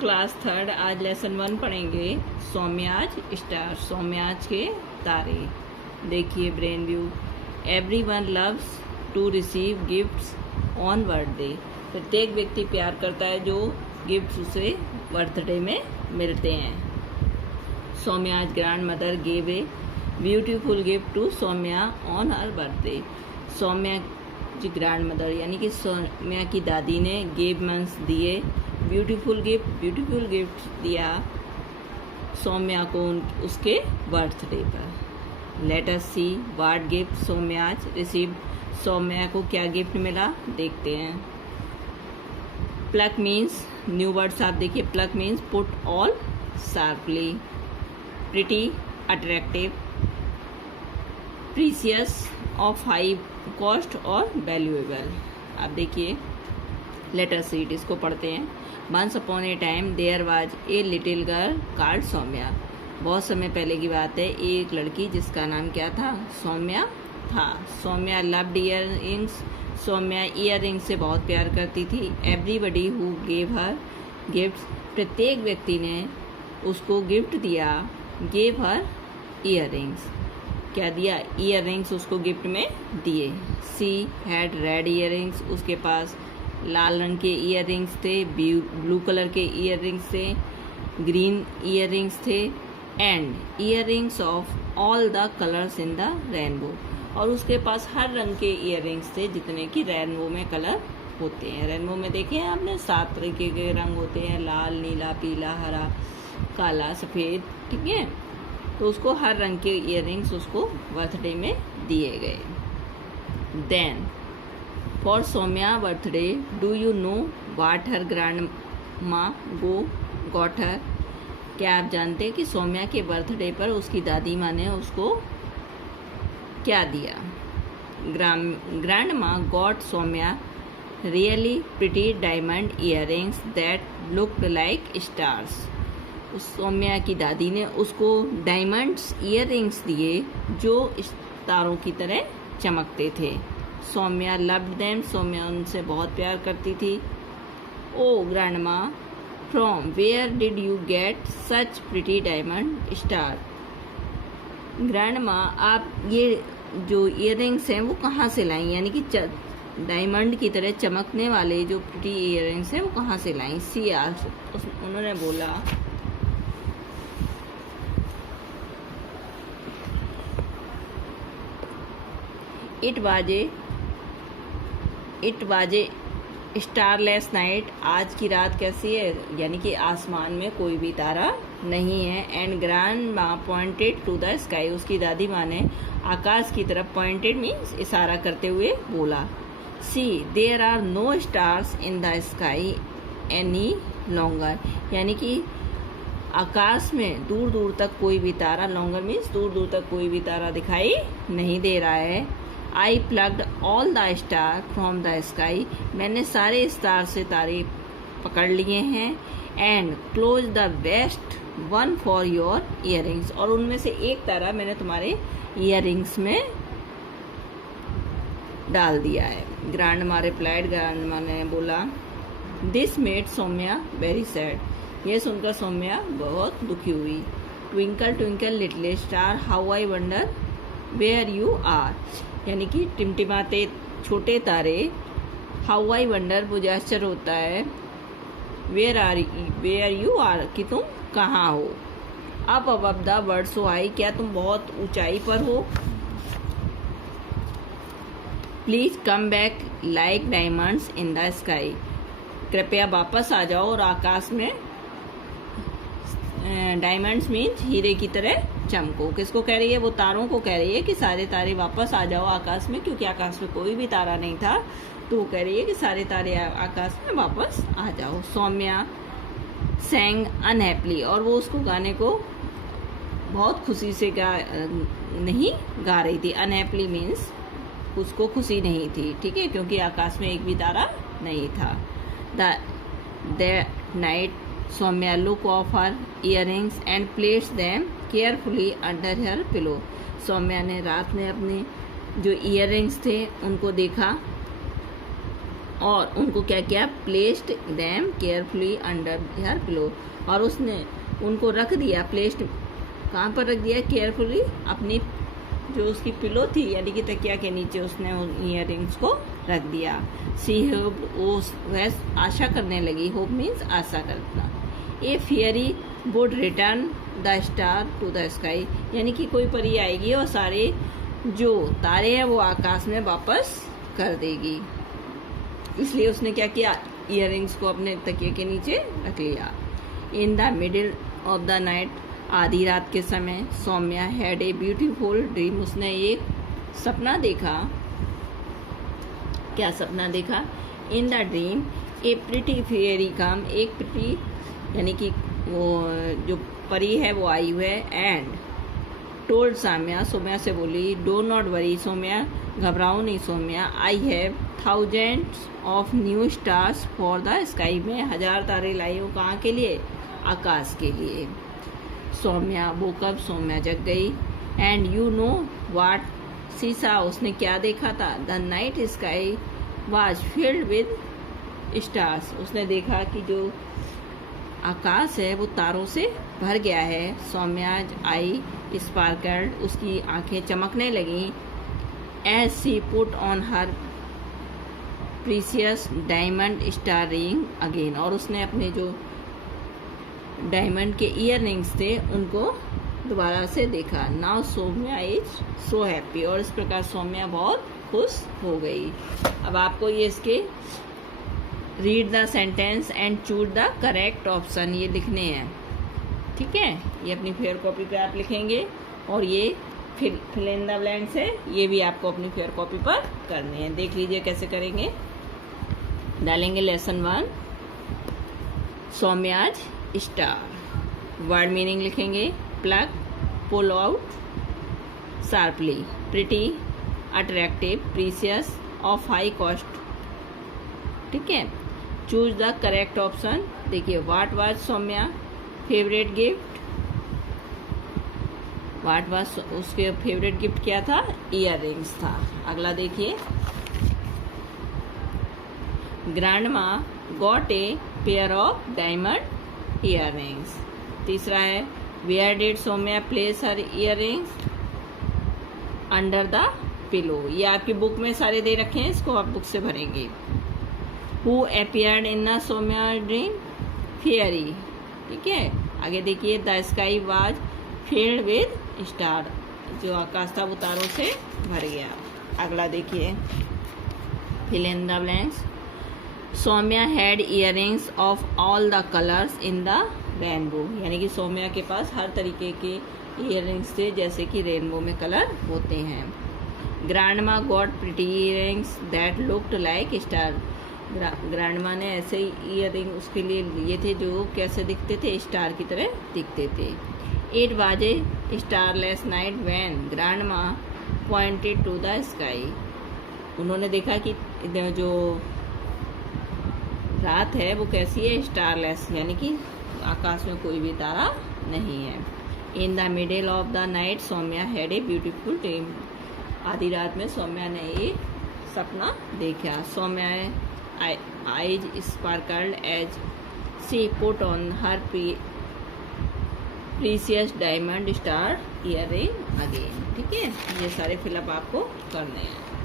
Class third आज lesson 1 पढ़ेंगे। Saumya's star, Saumya's के तारे। देखिए brain view. Everyone loves to receive gifts on birthday. प्रत्येक व्यक्ति प्यार करता है जो गिफ्ट्स उसे बर्थडे में मिलते हैं। Saumya's grandmother gave a beautiful gift to Saumya on her birthday. Saumya की ग्रैंड मदर यानी कि सौम्या की दादी ने गेव मीन्स दिए, ब्यूटीफुल गिफ्ट दिया सौम्या को उसके बर्थडे पर। Let us see what gift Saumya's received. Saumya को क्या गिफ्ट मिला देखते हैं। प्लक मीन्स न्यू वर्ड्स आप देखिए। Pluck means put all sharply, pretty attractive, precious of high cost और वैल्यूएबल। आप देखिए लेट अस रीड, इसको पढ़ते हैं। Once upon a time there was a little girl called Saumya. बहुत समय पहले की बात है, एक लड़की जिसका नाम क्या था, सौम्या था। Saumya loved earrings. Saumya earrings से बहुत प्यार करती थी। Everybody who gave her gifts. प्रत्येक व्यक्ति ने उसको गिफ्ट दिया। गेव हर इयररिंग्स, क्या दिया, इयररिंग्स उसको गिफ्ट में दिए। She had read earrings. उसके पास लाल रंग के इयररिंग्स थे, ब्लू कलर के इयररिंग्स थे, ग्रीन इयररिंग्स थे, and earrings of all the colours in the rainbow. और उसके पास हर रंग के इयररिंग्स थे जितने कि रेनबो में कलर होते हैं। रेनबो में देखे हैं आपने 7 तरीके के रंग होते हैं, लाल, नीला, पीला, हरा, काला, सफ़ेद, ठीक है। तो उसको हर रंग के इयररिंग्स उसको बर्थडे में दिए गए। Then for Saumya birthday do you know what her grand माँ गॉट हर। क्या आप जानते हैं कि सौम्या के बर्थडे पर उसकी दादी माँ ने उसको क्या दिया। ग्रैंड माँ got Saumya really pretty diamond earrings that looked like stars. उस सौम्या की दादी ने उसको डायमंड्स इयररिंग्स दिए जो तारों की तरह चमकते थे। Saumya loved them. सौम्या उनसे बहुत प्यार करती थी। Oh grandma, from where did you get such pretty diamond star. Grandma, आप ये जो इयररिंग्स हैं वो कहाँ से लाई, यानी कि डायमंड की तरह चमकने वाले जो प्रिटी इयररिंग्स हैं वो कहाँ से लाई। सी आस्क्ड, उन्होंने बोला, इट वाजे स्टारलेस नाइट। आज की रात कैसी है, यानी कि आसमान में कोई भी तारा नहीं है। एंड ग्रैंड माँ पॉइंटेड टू द स्काई। उसकी दादी माँ ने आकाश की तरफ पॉइंटेड मीन्स इशारा करते हुए बोला। See there are no stars in the sky any longer. यानी कि आकाश में दूर दूर तक कोई भी तारा, लॉन्गर मीन्स दूर दूर तक कोई भी तारा दिखाई नहीं दे रहा है। I plugged all the star from the sky. मैंने सारे स्टार से तारे पकड़ लिए हैं। And close the best one for your earrings. और उनमें से एक तारा मैंने तुम्हारे इयररिंग्स में डाल दिया है। ग्रैंड माँ रिप्लाइड, ग्रैंड माँ ने बोला। This made Saumya very sad. यह सुनकर सौम्या बहुत दुखी हुई। Twinkle twinkle little star how I wonder where you are. यानी कि टिमटिमाते छोटे तारे, हाउ आई वंडर मुझे आश्चर्य होता है, वेयर यू आर कि तुम कहाँ हो। Up above the word so high, क्या तुम बहुत ऊंचाई पर हो। Please come back like diamonds in the sky. कृपया वापस आ जाओ और आकाश में डायमंड्स मीन्स हीरे की तरह चमको। किसको कह रही है, वो तारों को कह रही है कि सारे तारे वापस आ जाओ आकाश में, क्योंकि आकाश में कोई भी तारा नहीं था। तो वो कह रही है कि सारे तारे आकाश में वापस आ जाओ। सौम्या सैंग अनहैप्पीली, और वो उसको गाने को बहुत खुशी से नहीं गा रही थी। अनहैप्पीली मीन्स उसको खुशी नहीं थी, ठीक है, क्योंकि आकाश में एक भी तारा नहीं था। The night Saumya look off her earrings and place them carefully under her pillow. Saumya ने रात में अपने जो इयररिंग्स थे उनको देखा और उनको क्या किया, placed them carefully under her pillow, और उसने उनको रख दिया, प्लेस्ड कहाँ पर रख दिया, केयरफुली अपनी जो उसकी पिलो थी यानी कि तकिया के नीचे उसने उन ईयररिंग्स को रख दिया। सी होप, वह आशा करने लगी, होप मीन्स आशा करना। A fairy would return the star to the sky, यानी कि कोई परी आएगी और सारे जो तारे हैं वो आकाश में वापस कर देगी, इसलिए उसने क्या किया, ईयररिंग्स को अपने तकिए के नीचे रख लिया। In the middle of the night, आधी रात के समय, Saumya had a beautiful dream, उसने एक सपना देखा। क्या सपना देखा, in the dream a pretty fairy come, एक प्रिटी यानी कि वो जो परी है वो आई हुई है, एंड टोल्ड सौम्या, सौम्या से बोली, डो नॉट वरी सौम्या, घबराओ नहीं Saumya, I have thousands of new stars for the sky, में 1000 तारे लाई हूँ, कहाँ के लिए, आकाश के लिए। सौम्या वोकअप, सौम्या जग गई। एंड यू नो वाट सी सा, उसने क्या देखा था, the night sky was filled with stars, उसने देखा कि जो आकाश है वो तारों से भर गया है। सौम्याज आई स्पार्कल्ड, उसकी आंखें चमकने लगीं। As she put on her precious diamond star ring again, और उसने अपने जो डायमंड के ईयर रिंग्स थे उनको दोबारा से देखा। Now Saumya is so happy, और इस प्रकार सौम्या बहुत खुश हो गई। अब आपको ये इसके read the sentence and choose the correct option ये लिखने हैं, ठीक है। ये अपनी फेयर कॉपी पे आप लिखेंगे, और ये फिल इन द ब्लैंक्स है, ये भी आपको अपनी फेयर कॉपी पर करने हैं। देख लीजिए कैसे करेंगे। डालेंगे lesson 1 Saumya's star, word meaning लिखेंगे, plug, pull out, sharply, pretty, attractive, precious, of high cost, ठीक है। चूज द करेक्ट ऑप्शन, देखिए what was Saumya favourite gift, what was उसके फेवरेट गिफ्ट क्या था, ईयर रिंग्स था। अगला देखिए, grandma got a pair of diamond ear rings. तीसरा है, where did Saumya place her ear rings, under the pillow. ये आपकी बुक में सारे दे रखे हैं, इसको आप बुक से भरेंगे। Who appeared in the Saumya dream, fairy, ठीक है। आगे देखिए, the sky was filled with star, जो आकाश था वो तारों से भर गया। अगला देखिए, fill in the blanks, Saumya had earrings of all the colours in the rainbow, यानी कि सौम्या के पास हर तरीके के इयररिंग्स थे जैसे कि रेनबो में कलर होते हैं। Grandma got pretty earrings that looked like star, grandma ने ऐसे ही इयररिंग उसके लिए लिए थे जो कैसे दिखते थे, स्टार की तरह दिखते थे। It was a starless night when grandma pointed to the sky, उन्होंने देखा कि जो रात है वो कैसी है, स्टारलेस, यानी कि आकाश में कोई भी तारा नहीं है। In the middle of the night Saumya had a beautiful dream, आधी रात में सौम्या ने एक सपना देखा। Saumya eyes sparkled as she put on her precious diamond star ear ring again, ठीक है। ये सारे फिलअप आपको करने हैं।